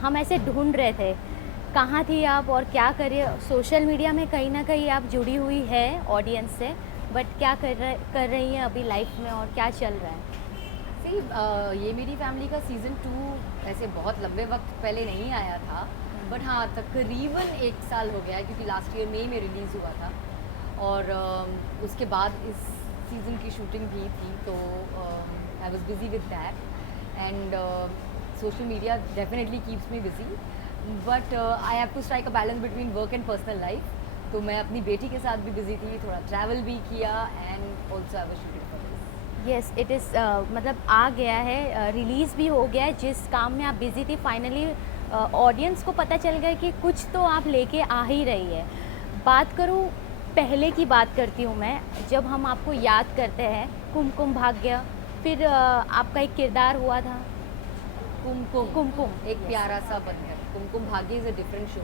हम ऐसे ढूंढ रहे थे कहाँ थी आप और क्या कर रही है। सोशल मीडिया में कहीं ना कहीं आप जुड़ी हुई है ऑडियंस से, बट क्या कर रही हैं अभी लाइफ में और क्या चल रहा है? सी ये मेरी फैमिली का सीज़न 2 ऐसे बहुत लंबे वक्त पहले नहीं आया था, बट हाँ तकरीबन 1 साल हो गया है क्योंकि लास्ट ईयर मई में रिलीज़ हुआ था। और उसके बाद इस सीज़न की शूटिंग भी थी, तो I was busy with that. And social media definitely keeps me busy, but I have to strike a balance between work and personal life. तो मैं अपनी बेटी के साथ भी बिज़ी थी, थोड़ा ट्रैवल भी किया, and also I was shooting for this. Yes it is, मतलब आ गया है, रिलीज़ भी हो गया है। जिस काम में आप बिज़ी थी फाइनली ऑडियंस को पता चल गया कि कुछ तो आप लेके आ ही रही है। बात करूँ, पहले की बात करती हूँ मैं, जब हम आपको याद करते हैं कुमकुम भाग्य, फिर आपका एक किरदार हुआ था कुमकुम, कुमकुम। एक यस, प्यारा सा बंधन। Kumkum Bhagya is a different show.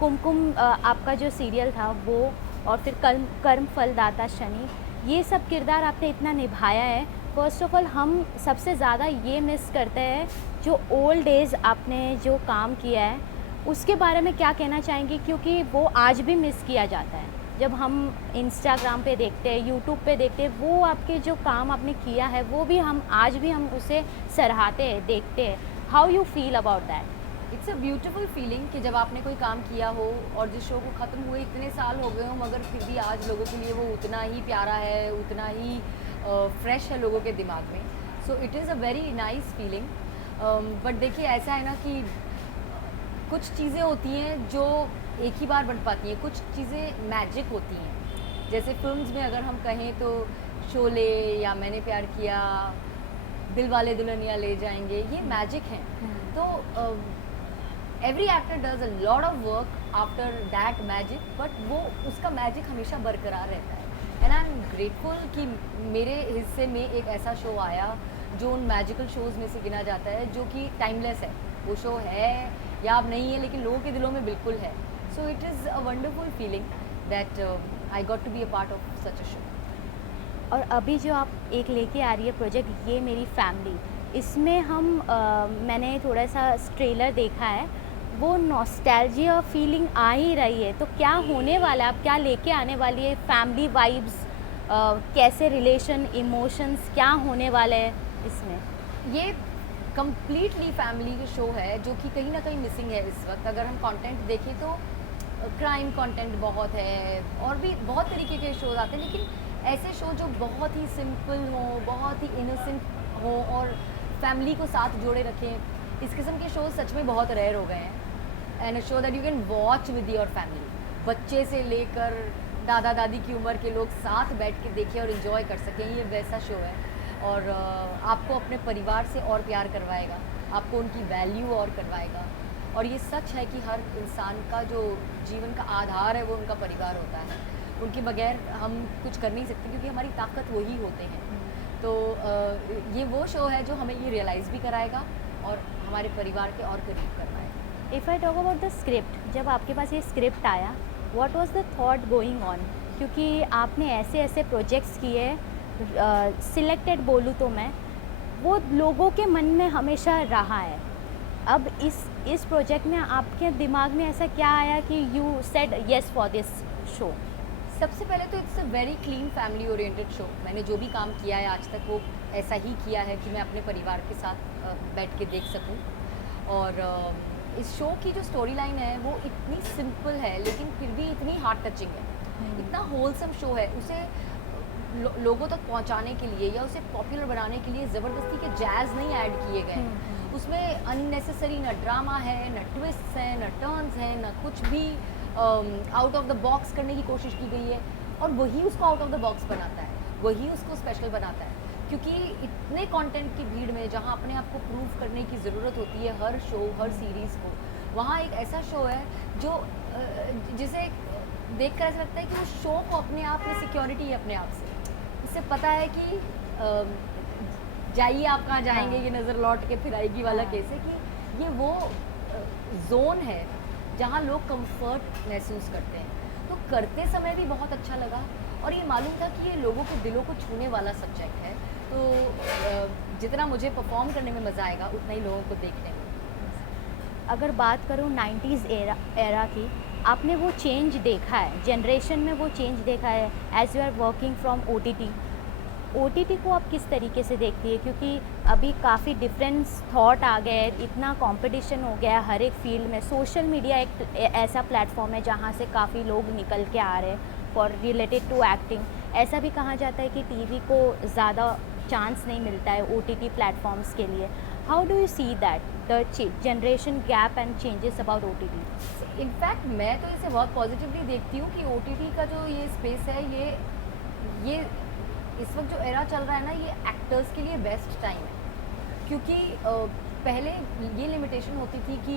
कुमकुम आपका जो सीरियल था वो, और फिर कर्म कर्म फलदाता शनि, ये सब किरदार आपने इतना निभाया है। फर्स्ट ऑफ ऑल हम सबसे ज़्यादा ये मिस करते हैं जो ओल्ड एज आपने जो काम किया है, उसके बारे में क्या कहना चाहेंगे? क्योंकि वो आज भी मिस किया जाता है। जब हम इंस्टाग्राम पे देखते हैं, यूट्यूब पे देखते हैं, वो आपके जो काम आपने किया है वो भी हम आज भी हम उसे सराहते हैं, देखते हैं। How you feel about that? It's a beautiful feeling कि जब आपने कोई काम किया हो और जिस शो को ख़त्म हुए इतने साल हो गए हों, मगर फिर भी आज लोगों के लिए वो उतना ही प्यारा है, उतना ही फ्रेश है लोगों के दिमाग में। सो it is a very nice feeling. But देखिए, ऐसा है ना कि कुछ चीज़ें होती हैं जो एक ही बार बन पाती हैं, कुछ चीज़ें मैजिक होती हैं। जैसे फिल्म्स में अगर हम कहें तो शोले या मैंने प्यार किया, दिल वाले दुल्हनिया ले जाएंगे, ये मैजिक हैं। तो every actor does a lot of work after that magic, but वो उसका मैजिक हमेशा बरकरार रहता है। एंड आई एम ग्रेटफुल कि मेरे हिस्से में एक ऐसा शो आया जो उन मैजिकल शोज़ में से गिना जाता है, जो कि टाइमलेस है। वो शो है या अब नहीं है, लेकिन लोगों के दिलों में बिल्कुल है। So it is a wonderful feeling that I got to be a part of such a show. और अभी जो आप एक लेके आ रही है प्रोजेक्ट ये मेरी फैमिली, इसमें हम मैंने थोड़ा सा ट्रेलर देखा है, वो नॉस्टैल्जिया फीलिंग आ ही रही है। तो क्या होने वाला है, आप क्या लेके आने वाली है? फैमिली वाइब्स, कैसे रिलेशन, इमोशंस क्या होने वाले हैं इसमें? ये कम्प्लीटली फैमिली शो है, जो कि कहीं ना कहीं मिसिंग है इस वक्त। अगर हम कंटेंट देखें तो क्राइम कंटेंट बहुत है और भी बहुत तरीके के शोज आते हैं, लेकिन ऐसे शो जो बहुत ही सिंपल हो, बहुत ही इनोसेंट हो और फैमिली को साथ जोड़े रखें, इस किस्म के शोज सच में बहुत रेयर हो गए हैं। And a show that you can watch with your family, बच्चे से लेकर दादा दादी की उम्र के लोग साथ बैठ के देखें और इन्जॉय कर सकें, ये वैसा शो है। और आपको अपने परिवार से और प्यार करवाएगा, आपको उनकी वैल्यू और करवाएगा। और ये सच है कि हर इंसान का जो जीवन का आधार है वो उनका परिवार होता है। उनके बगैर हम कुछ कर नहीं सकते, क्योंकि हमारी ताकत वही होते हैं। तो ये वो शो है जो हमें ये रियलाइज़ भी कराएगा और हमारे परिवार के और करीब करवाएगा। If I talk about the script, जब आपके पास ये स्क्रिप्ट आया, what was the thought going on? क्योंकि आपने ऐसे ऐसे प्रोजेक्ट्स किए, सिलेक्टेड बोलूँ तो मैं, वो लोगों के मन में हमेशा रहा है। अब इस प्रोजेक्ट में आपके दिमाग में ऐसा क्या आया कि you said yes for this show? सबसे पहले तो it's a very clean family oriented show. मैंने जो भी काम किया है आज तक वो ऐसा ही किया है कि मैं अपने परिवार के साथ बैठ के देख सकूं। और इस शो की जो स्टोरी लाइन है वो इतनी सिंपल है, लेकिन फिर भी इतनी हार्ट टचिंग है। इतना होलसम शो है, उसे लोगों तक पहुंचाने के लिए या उसे पॉपुलर बनाने के लिए ज़बरदस्ती के जैज़ नहीं ऐड किए गए हैं। उसमें अननेसेसरी न ड्रामा है, न ट्विस्ट्स हैं, न टर्न्स हैं, न कुछ भी आउट ऑफ द बॉक्स करने की कोशिश की गई है। और वही उसको आउट ऑफ द बॉक्स बनाता है, वही उसको स्पेशल बनाता है। क्योंकि इतने कंटेंट की भीड़ में जहाँ अपने आप को प्रूव करने की ज़रूरत होती है हर शो, हर सीरीज़ को, वहाँ एक ऐसा शो है जो जिसे देख कर ऐसा लगता है कि उस शो को अपने आप में सिक्योरिटी है अपने आप से। इससे पता है कि जाइए आप कहाँ जाएंगे, हाँ। ये नज़र लौट के फिर आएगी वाला हाँ। केस है कि ये वो जोन है जहाँ लोग कंफर्ट महसूस करते हैं। तो करते समय भी बहुत अच्छा लगा और ये मालूम था कि ये लोगों के दिलों को छूने वाला सब्जेक्ट है। तो जितना मुझे परफॉर्म करने में मज़ा आएगा, उतना ही लोगों को देखने में। अगर बात करूँ 90s एरा की, आपने वो चेंज देखा है, जनरेशन में वो चेंज देखा है as you are working from OTT. OTT को आप किस तरीके से देखती है? क्योंकि अभी काफ़ी डिफरेंस थॉट आ गए हैं, इतना कंपटीशन हो गया है हर एक फील्ड में। सोशल मीडिया एक ऐसा प्लेटफॉर्म है जहाँ से काफ़ी लोग निकल के आ रहे हैं फॉर रिलेटेड टू एक्टिंग। ऐसा भी कहा जाता है कि टीवी को ज़्यादा चांस नहीं मिलता है ओटीटी प्लेटफॉर्म्स के लिए। How do you see that the generation gap and changes about OTT? In fact मैं तो इसे बहुत पॉजिटिवली देखती हूँ कि ओटीटी का जो ये स्पेस है, ये इस वक्त जो एरा चल रहा है ना, ये एक्टर्स के लिए बेस्ट टाइम है। क्योंकि पहले ये लिमिटेशन होती थी कि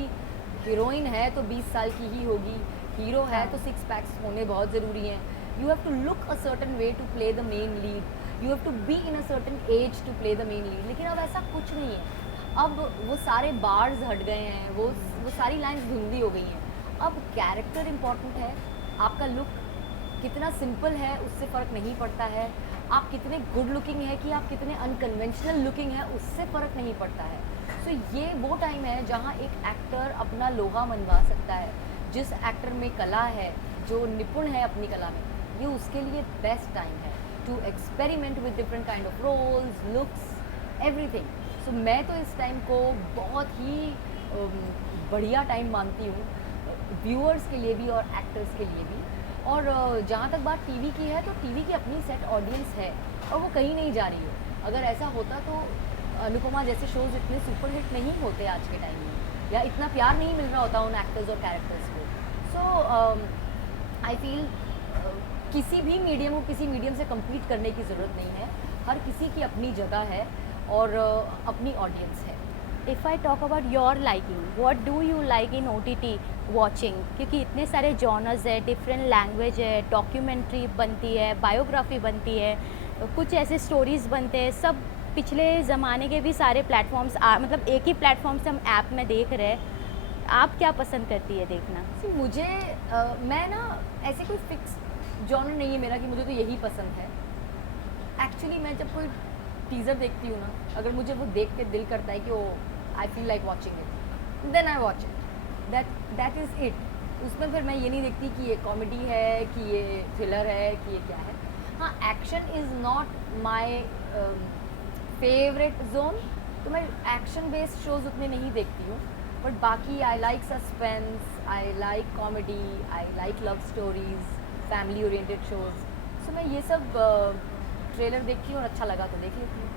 हीरोइन है तो 20 साल की ही होगी, हीरो है तो 6 पैक्स होने बहुत ज़रूरी हैं, you have to look a certain way to play the main lead, you have to be in a certain age to play the main lead. लेकिन अब ऐसा कुछ नहीं है। अब वो सारे बार्स हट गए हैं, वो सारी लाइंस धुंधली हो गई हैं। अब कैरेक्टर इम्पॉर्टेंट है, आपका लुक कितना सिंपल है उससे फ़र्क नहीं पड़ता है, आप कितने गुड लुकिंग है कि आप कितने अनकन्वेंशनल लुकिंग है उससे फ़र्क नहीं पड़ता है। सो ये वो टाइम है जहाँ एक एक्टर अपना लोहा मनवा सकता है। जिस एक्टर में कला है, जो निपुण है अपनी कला में, ये उसके लिए बेस्ट टाइम है to experiment with different kind of roles, looks, everything. So मैं तो इस टाइम को बहुत ही बढ़िया टाइम मानती हूँ, व्यूअर्स के लिए भी और एक्टर्स के लिए भी। और जहाँ तक बात टीवी की है, तो टीवी की अपनी सेट ऑडियंस है और वो कहीं नहीं जा रही है। अगर ऐसा होता तो अनुपमा जैसे शोज़ इतने सुपरहिट नहीं होते आज के टाइम में, या इतना प्यार नहीं मिल रहा होता उन एक्टर्स और कैरेक्टर्स को। सो आई फील किसी भी मीडियम को किसी मीडियम से कम्पीट करने की ज़रूरत नहीं है। हर किसी की अपनी जगह है और अपनी ऑडियंस है। If I talk about your liking, what do you like in OTT watching? क्योंकि इतने सारे जॉनर्स है, डिफरेंट लैंग्वेज है, डॉक्यूमेंट्री बनती है, बायोग्राफी बनती है, कुछ ऐसे स्टोरीज़ बनते हैं, सब पिछले ज़माने के भी सारे प्लेटफॉर्म्स मतलब एक ही प्लेटफॉर्म से हम ऐप में देख रहे हैं। आप क्या पसंद करती है देखना? मुझे मैं ना ऐसे कोई फिक्स जॉनर नहीं है मेरा कि मुझे तो यही पसंद है। एक्चुअली मैं जब कोई टीज़र देखती हूँ ना, अगर मुझे वो देख के दिल करता है कि oh I feel like watching it, then I watch it, that is it. उसमें फिर मैं ये नहीं देखती कि ये कॉमेडी है, कि ये थ्रिलर है, कि ये क्या है। हाँ, action is not my favourite zone, तो मैं एक्शन बेस्ड शोज़ उतने नहीं देखती हूँ। बट बाकी I like suspense, I like comedy, I like love stories, family oriented shows. So मैं ये सब ट्रेलर देखती हूँ और अच्छा लगा तो देख लेती हूँ।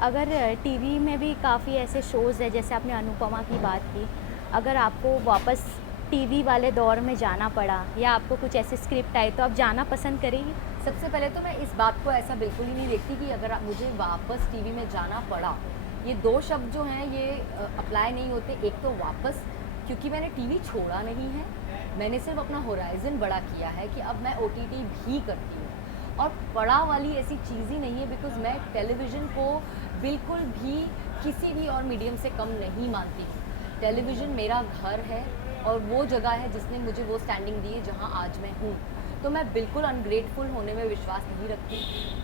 अगर टीवी में भी काफ़ी ऐसे शोज़ है, जैसे आपने अनुपमा की बात की, अगर आपको वापस टीवी वाले दौर में जाना पड़ा या आपको कुछ ऐसे स्क्रिप्ट आए तो आप जाना पसंद करेंगी? सबसे पहले तो मैं इस बात को ऐसा बिल्कुल ही नहीं देखती कि अगर मुझे वापस टीवी में जाना पड़ा, ये दो शब्द जो हैं ये अप्लाई नहीं होते। एक तो वापस, क्योंकि मैंने टीवी छोड़ा नहीं है, मैंने सिर्फ अपना होराइज़न बड़ा किया है कि अब मैं ओटीटी भी करती हूँ। और पड़ा वाली ऐसी चीज़ ही नहीं है, बिकॉज़ मैं टेलीविज़न को बिल्कुल भी किसी भी और मीडियम से कम नहीं मानती हूँ। टेलीविज़न मेरा घर है और वो जगह है जिसने मुझे वो स्टैंडिंग दी है जहाँ आज मैं हूँ। तो मैं बिल्कुल अनग्रेटफुल होने में विश्वास नहीं रखती,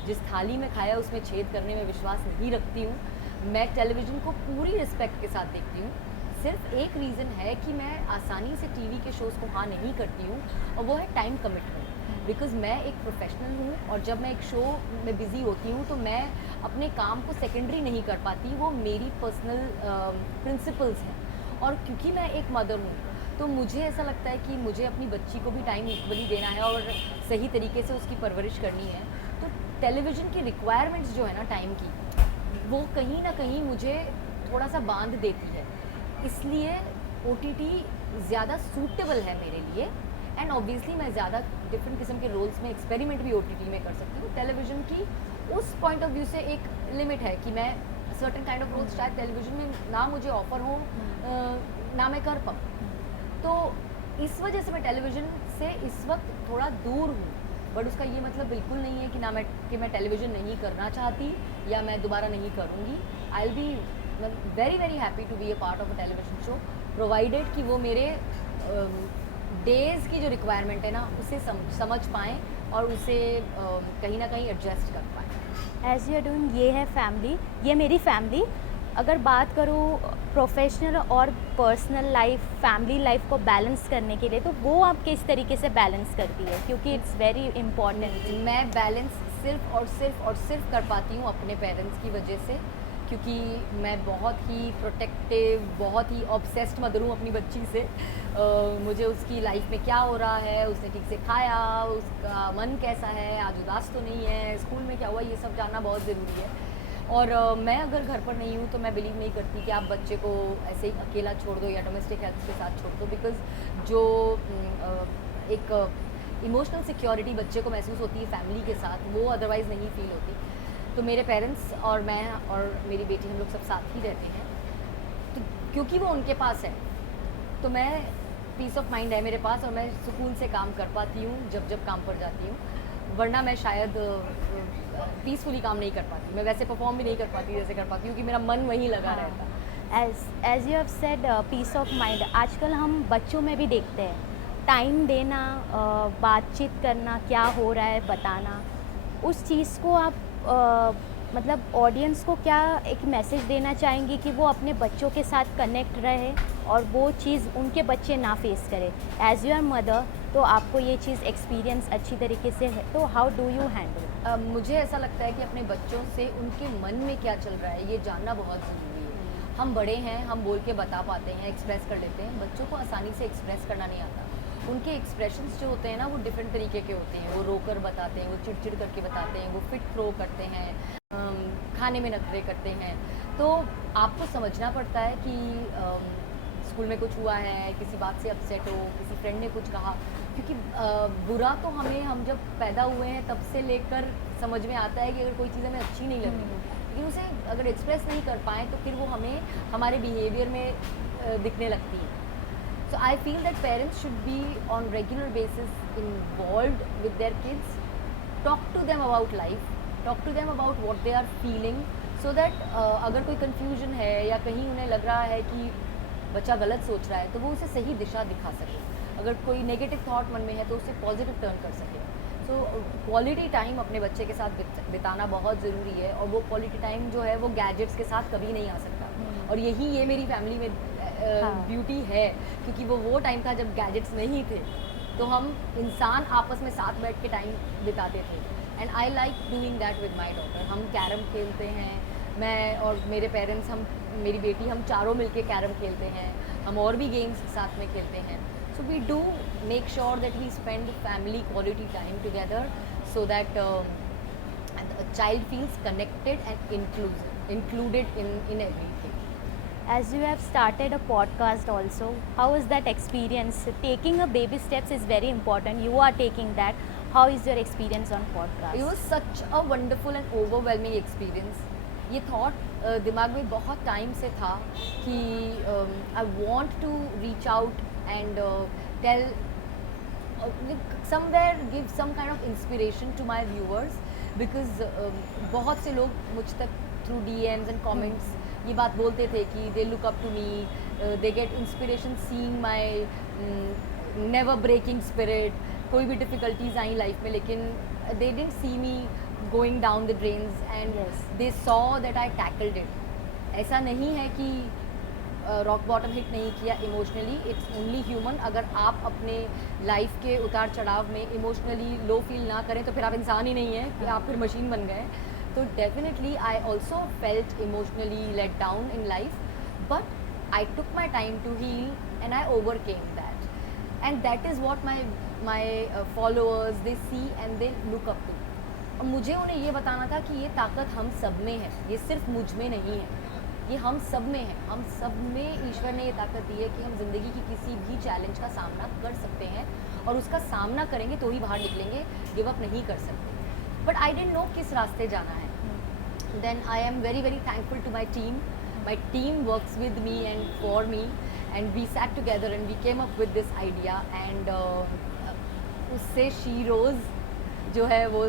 जिस थाली में खाया उसमें छेद करने में विश्वास नहीं रखती हूँ। मैं टेलीविज़न को पूरी रिस्पेक्ट के साथ देखती हूँ। सिर्फ एक रीज़न है कि मैं आसानी से टीवी के शोज़ को हाँ नहीं करती हूँ, और वो है टाइम कमिटमेंट। बिकॉज़ मैं एक प्रोफेशनल हूँ और जब मैं एक शो में बिज़ी होती हूँ तो मैं अपने काम को सेकेंडरी नहीं कर पाती, वो मेरी पर्सनल प्रिंसिपल्स हैं। और क्योंकि मैं एक मदर हूँ तो मुझे ऐसा लगता है कि मुझे अपनी बच्ची को भी टाइम इक्वली देना है और सही तरीके से उसकी परवरिश करनी है। तो टेलीविज़न की रिक्वायरमेंट्स जो है ना टाइम की, वो कहीं ना कहीं मुझे थोड़ा सा बांध देती है। इसलिए ओटीटी ज़्यादा सूटेबल है मेरे लिए। एंड ऑब्वियसली मैं ज़्यादा डिफरेंट किस्म के रोल्स में एक्सपेरिमेंट भी ओटीटी में कर सकती हूँ। टेलीविज़न की उस पॉइंट ऑफ व्यू से एक लिमिट है कि मैं सर्टेन काइंड ऑफ रोल्स शायद टेलीविज़न में ना मुझे ऑफ़र हो, ना मैं कर पाऊँ। तो इस वजह से मैं टेलीविज़न से इस वक्त थोड़ा दूर हूँ। बट उसका ये मतलब बिल्कुल नहीं है कि मैं टेलीविज़न नहीं करना चाहती या मैं दोबारा नहीं करूँगी। I will be very very happy to be a part of a television show, provided कि वो मेरे डेज़ की जो रिक्वायरमेंट है ना उसे समझ पाएँ और उसे कहीं ना कहीं एडजस्ट कर पाएँ। एज़ यू आर डूइंग ये है फैमिली, ये मेरी फैमिली। अगर बात करूँ प्रोफेशनल और पर्सनल लाइफ, फैमिली लाइफ को बैलेंस करने के लिए, तो वो आप किस तरीके से बैलेंस करती है, क्योंकि इट्स वेरी इम्पॉर्टेंट। मैं बैलेंस सिर्फ और सिर्फ कर पाती हूँ अपने पेरेंट्स की वजह से, क्योंकि मैं बहुत ही प्रोटेक्टिव, बहुत ही ऑब्सेस्ड मदर हूँ अपनी बच्ची से। मुझे उसकी लाइफ में क्या हो रहा है, उसने ठीक से खाया, उसका मन कैसा है, आज उदास तो नहीं है, स्कूल में क्या हुआ, ये सब जानना बहुत ज़रूरी है। और मैं अगर घर पर नहीं हूँ तो मैं बिलीव नहीं करती कि आप बच्चे को ऐसे ही अकेला छोड़ दो या डोमेस्टिक हेल्प के साथ छोड़ दो, बिकॉज जो एक इमोशनल सिक्योरिटी बच्चे को महसूस होती है फैमिली के साथ, वो अदरवाइज़ नहीं फील होती। तो मेरे पेरेंट्स और मैं और मेरी बेटी, हम लोग सब साथ ही रहते हैं, तो क्योंकि वो उनके पास है तो मैं पीस ऑफ माइंड है मेरे पास, और मैं सुकून से काम कर पाती हूँ जब जब काम पर जाती हूँ। वरना मैं शायद पीसफुली काम नहीं कर पाती, मैं वैसे परफॉर्म भी नहीं कर पाती जैसे कर पाती हूँ, क्योंकि मेरा मन वहीं लगा रहता। As you have said peace of mind, आजकल हम बच्चों में भी देखते हैं, टाइम देना, बातचीत करना, क्या हो रहा है बताना, उस चीज़ को आप मतलब ऑडियंस को क्या एक मैसेज देना चाहेंगी कि वो अपने बच्चों के साथ कनेक्ट रहे और वो चीज़ उनके बच्चे ना फेस करें। एज योर मदर, तो आपको ये चीज़ एक्सपीरियंस अच्छी तरीके से है, तो हाउ डू यू हैंडल? मुझे ऐसा लगता है कि अपने बच्चों से उनके मन में क्या चल रहा है ये जानना बहुत ज़रूरी है। हम बड़े हैं, हम बोल के बता पाते हैं, एक्सप्रेस कर लेते हैं, बच्चों को आसानी से एक्सप्रेस करना नहीं आता। उनके एक्सप्रेशंस जो होते हैं ना, वो डिफरेंट तरीके के होते हैं। वो रोकर बताते हैं, वो चिड़चिड़ करके बताते हैं, वो फिट थ्रो करते हैं, खाने में नखरे करते हैं। तो आपको समझना पड़ता है कि स्कूल में कुछ हुआ है, किसी बात से अपसेट हो, किसी फ्रेंड ने कुछ कहा, क्योंकि बुरा तो हम जब पैदा हुए हैं तब से लेकर समझ में आता है कि अगर कोई चीज़ हमें अच्छी नहीं लगती, लेकिन उसे अगर एक्सप्रेस नहीं कर पाएँ तो फिर वो हमें हमारे बिहेवियर में दिखने लगती है। So I feel that parents should be on regular basis involved with their kids, talk to them about life, talk to them about what they are feeling, so that अगर कोई confusion है या कहीं उन्हें लग रहा है कि बच्चा गलत सोच रहा है तो वो उसे सही दिशा दिखा सके। अगर कोई नेगेटिव थॉट मन में है तो उसे पॉजिटिव टर्न कर सके। सो क्वालिटी टाइम अपने बच्चे के साथ बिताना बहुत ज़रूरी है, और वो क्वालिटी टाइम जो है वो गैजेट्स के साथ कभी नहीं आ सकता। और यही ये मेरी फैमिली में ब्यूटी है, क्योंकि वो टाइम था जब गैजेट्स नहीं थे, तो हम इंसान आपस में साथ बैठ के टाइम बिताते थे। And I like doing that with my daughter. हम कैरम खेलते हैं, मैं और मेरे पेरेंट्स, हम, मेरी बेटी, हम चारों मिलके कैरम खेलते हैं। हम और भी गेम्स साथ में खेलते हैं। So we do make sure that we spend family quality time together, so that child feels connected and included in everything. As you have started a podcast also, how is that experience? Taking a baby steps is very important. You are taking that. How is your experience on podcast? It was such a wonderful and overwhelming experience. ये thought दिमाग में बहुत time से था कि I want to reach out and tell somewhere, give some kind of inspiration to my viewers, because बहुत से लोग मुझ तक थ्रू DMs एंड कॉमेंट्स ये बात बोलते थे कि they look up to me, they get inspiration seeing my never breaking spirit. कोई भी डिफ़िकल्टीज आई लाइफ में, लेकिन they didn't see me going down the drains and they saw that I tackled it. ऐसा नहीं है कि रॉक बॉटम हिट नहीं किया इमोशनली, इट्स ओनली ह्यूमन। अगर आप अपने लाइफ के उतार चढ़ाव में इमोशनली लो फील ना करें तो फिर आप इंसान ही नहीं हैं, कि आप फिर मशीन बन गए। तो definitely I also felt emotionally let down in life, but I took my time to heal and I overcame that, and that is what my followers they see and they look up to. और मुझे उन्हें ये बताना था कि ये ताकत हम सब में है, ये सिर्फ मुझ में नहीं है, ये हम सब में है। हम सब में ईश्वर ने ये ताकत दी है कि हम ज़िंदगी की किसी भी चैलेंज का सामना कर सकते हैं, और उसका सामना करेंगे तो ही बाहर निकलेंगे, गिव अप नहीं कर सकते। बट आई डिडंट नो किस रास्ते जाना है। Then I am very very thankful to my team. My team works with me and for me, and we sat together and we came up with this idea, and उससे she rose जो है वो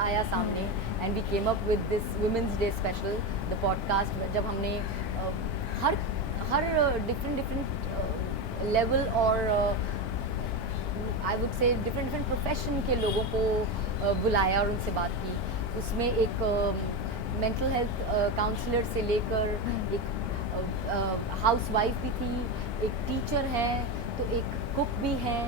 आया सामने, and we came up with this women's day special, the podcast, जब हमने हर different level और I would say different profession के लोगों को बुलाया और उनसे बात की। उसमें एक मेंटल हेल्थ काउंसलर से लेकर एक हाउसवाइफ भी थी, एक टीचर है, तो एक कुक भी है।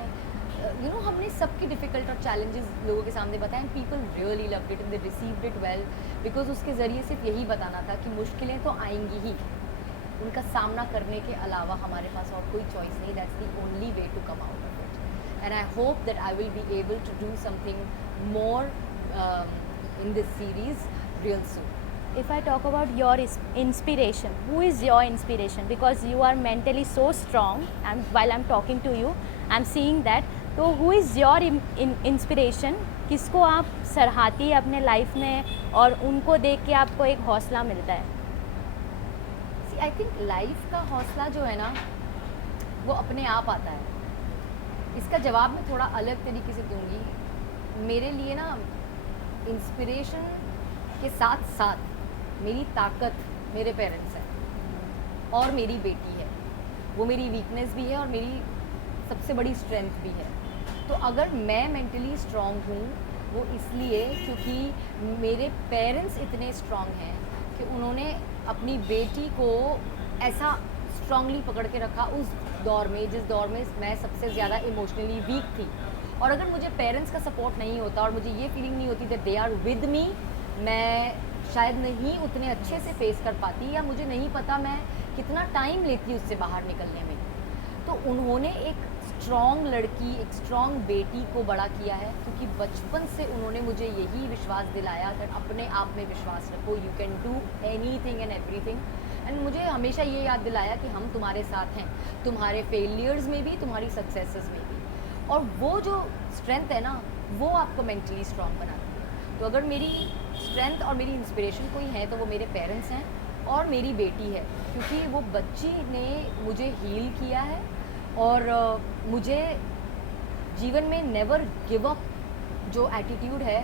हमने सबके डिफ़िकल्ट और चैलेंजेस लोगों के सामने बताए and people really loved it and they received it well, because उसके ज़रिए सिर्फ यही बताना था कि मुश्किलें तो आएंगी ही, उनका सामना करने के अलावा हमारे पास और कोई चॉइस नहीं। That's the only way to come out of it and I hope that I will be able to do something more in this series real soon. If I talk about your inspiration, who is your inspiration? Because you are mentally so strong, and while I'm talking to you, I'm seeing that. तो who is your inspiration? किसको आप सराहती है अपने life में और उनको देख के आपको एक हौसला मिलता है? See, I think लाइफ का हौसला जो है ना, वो अपने आप आता है। इसका जवाब मैं थोड़ा अलग तरीके से दूंगी। मेरे लिए ना इंस्पिरेशन के साथ साथ मेरी ताकत मेरे पेरेंट्स हैं और मेरी बेटी है। वो मेरी वीकनेस भी है और मेरी सबसे बड़ी स्ट्रेंथ भी है। तो अगर मैं मेंटली स्ट्रांग हूँ वो इसलिए क्योंकि मेरे पेरेंट्स इतने स्ट्रांग हैं कि उन्होंने अपनी बेटी को ऐसा स्ट्रांगली पकड़ के रखा उस दौर में जिस दौर में मैं सबसे ज़्यादा इमोशनली वीक थी। और अगर मुझे पेरेंट्स का सपोर्ट नहीं होता और मुझे ये फीलिंग नहीं होती that they are with me, मैं शायद नहीं उतने अच्छे से फेस कर पाती, या मुझे नहीं पता मैं कितना टाइम लेती उससे बाहर निकलने में। तो उन्होंने एक स्ट्रॉन्ग लड़की, एक स्ट्रॉन्ग बेटी को बड़ा किया है, क्योंकि बचपन से उन्होंने मुझे यही विश्वास दिलाया कि अपने आप में विश्वास रखो, you can do anything and everything. And मुझे हमेशा ये याद दिलाया कि हम तुम्हारे साथ हैं, तुम्हारे फेलियर्स में भी, तुम्हारी सक्सेसेस में भी। और वो जो स्ट्रेंथ है ना, वो आपको मेंटली स्ट्रॉन्ग बनाती है। तो अगर मेरी स्ट्रेंथ और मेरी इंस्पिरेशन कोई है तो वो मेरे पेरेंट्स हैं और मेरी बेटी है, क्योंकि वो बच्ची ने मुझे हील किया है और मुझे जीवन में नेवर गिव अप जो एटीट्यूड है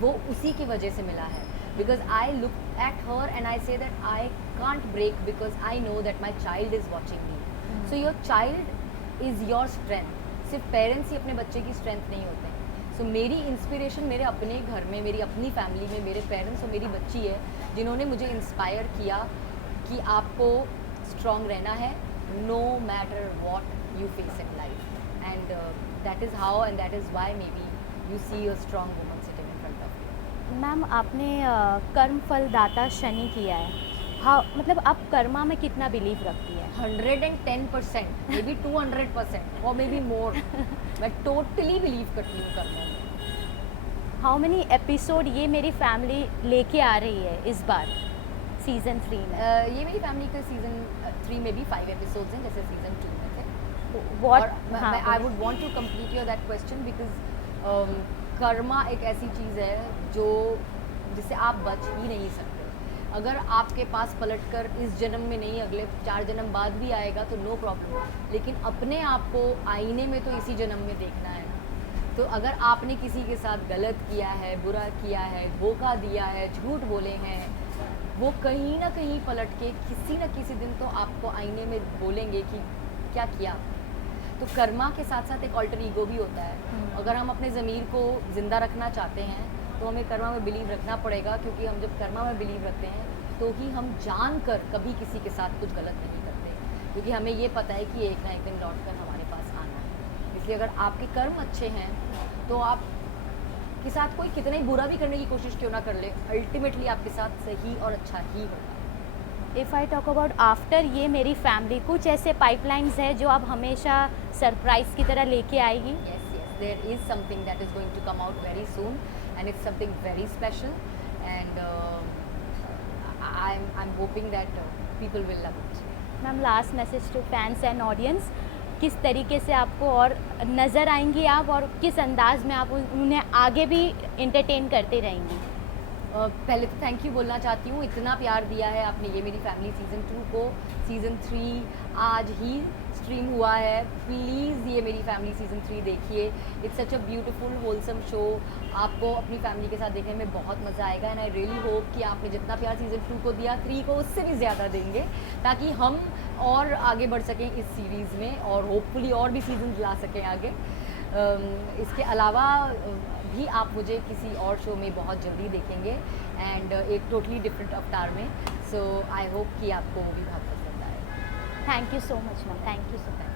वो उसी की वजह से मिला है। Because I look at her and I say that I can't break because I know that my child is watching me. So your child is your strength. सिर्फ पेरेंट्स ही अपने बच्चे की स्ट्रेंथ नहीं होते हैं। सो मेरी इंस्पिरेशन मेरे अपने घर में, मेरी अपनी फैमिली में मेरे पेरेंट्स और मेरी बच्ची है, जिन्होंने मुझे इंस्पायर किया कि आपको स्ट्रॉन्ग रहना है no matter what you face in life, and that is how and that is why maybe you see a strong woman sitting in front of you. Ma'am आपने कर्म फल दाता शनि किया है, हाँ मतलब आप कर्मा में कितना बिलीव रखती है? 110%, मे बी 200% और मे बी मोर। मैं टोटली बिलीव करती हूँ कर्मों में। हाउ मेनी एपिसोड ये मेरी फैमिली लेके आ रही है इस बार सीज़न 3 में? ये मेरी फैमिली का सीज़न 3 में भी 5 एपिसोड्स हैं, जैसे सीज़न 2 में थे। What I would want to complete your that question because कर्मा एक ऐसी चीज़ है जो जिससे आप बच ही नहीं सकते। अगर आपके पास पलटकर इस जन्म में नहीं अगले 4 जन्म बाद भी आएगा तो नो प्रॉब्लम, लेकिन अपने आप को आईने में तो इसी जन्म में देखना है ना। तो अगर आपने किसी के साथ गलत किया है, बुरा किया है, धोखा दिया है, झूठ बोले हैं, वो कहीं ना कहीं पलट के किसी न किसी दिन तो आपको आईने में बोलेंगे कि क्या किया। तो कर्मा के साथ साथ एक ऑल्टर ईगो भी होता है। अगर हम अपने ज़मीर को ज़िंदा रखना चाहते हैं तो हमें कर्मा में बिलीव रखना पड़ेगा, क्योंकि हम जब कर्मा में बिलीव रखते हैं तो ही हम जानकर कभी किसी के साथ कुछ गलत नहीं करते, क्योंकि हमें ये पता है कि एक ना एक दिन लौट कर हमारे पास आना है। इसलिए अगर आपके कर्म अच्छे हैं तो आप के साथ कोई कितना ही बुरा भी करने की कोशिश क्यों ना कर ले, अल्टीमेटली आपके साथ सही और अच्छा ही होगा। If I talk about after ये मेरी फैमिली, कुछ ऐसे पाइपलाइंस है जो आप हमेशा सरप्राइज की तरह लेके आएगी? Yes, yes, there is something that is going to come out very soon, and it's something very special, and I'm hoping that people will love it. Ma'am last message to fans and audience, किस तरीके से आपको और नज़र आएंगी आप और किस अंदाज में आप उन्हें आगे भी इंटरटेन करते रहेंगी? पहले तो थैंक यू बोलना चाहती हूँ, इतना प्यार दिया है आपने ये मेरी फैमिली सीज़न 2 को। सीज़न 3 आज ही स्ट्रीम हुआ है, प्लीज़ ये मेरी फैमिली सीज़न 3 देखिए। It's such a beautiful wholesome show, आपको अपनी फैमिली के साथ देखने में बहुत मज़ा आएगा। एंड आई रियली होप कि आपने जितना प्यार सीज़न 2 को दिया 3 को उससे भी ज़्यादा देंगे, ताकि हम और आगे बढ़ सकें इस सीरीज़ में और होपफुली और भी सीजन ला सकें आगे। इसके अलावा भी आप मुझे किसी और शो में बहुत जल्दी देखेंगे एंड एक टोटली डिफरेंट अवतार में। सो आई होप कि आपको वो भी बहुत पसंद आए। Thank you so much ma'am, thank you so much.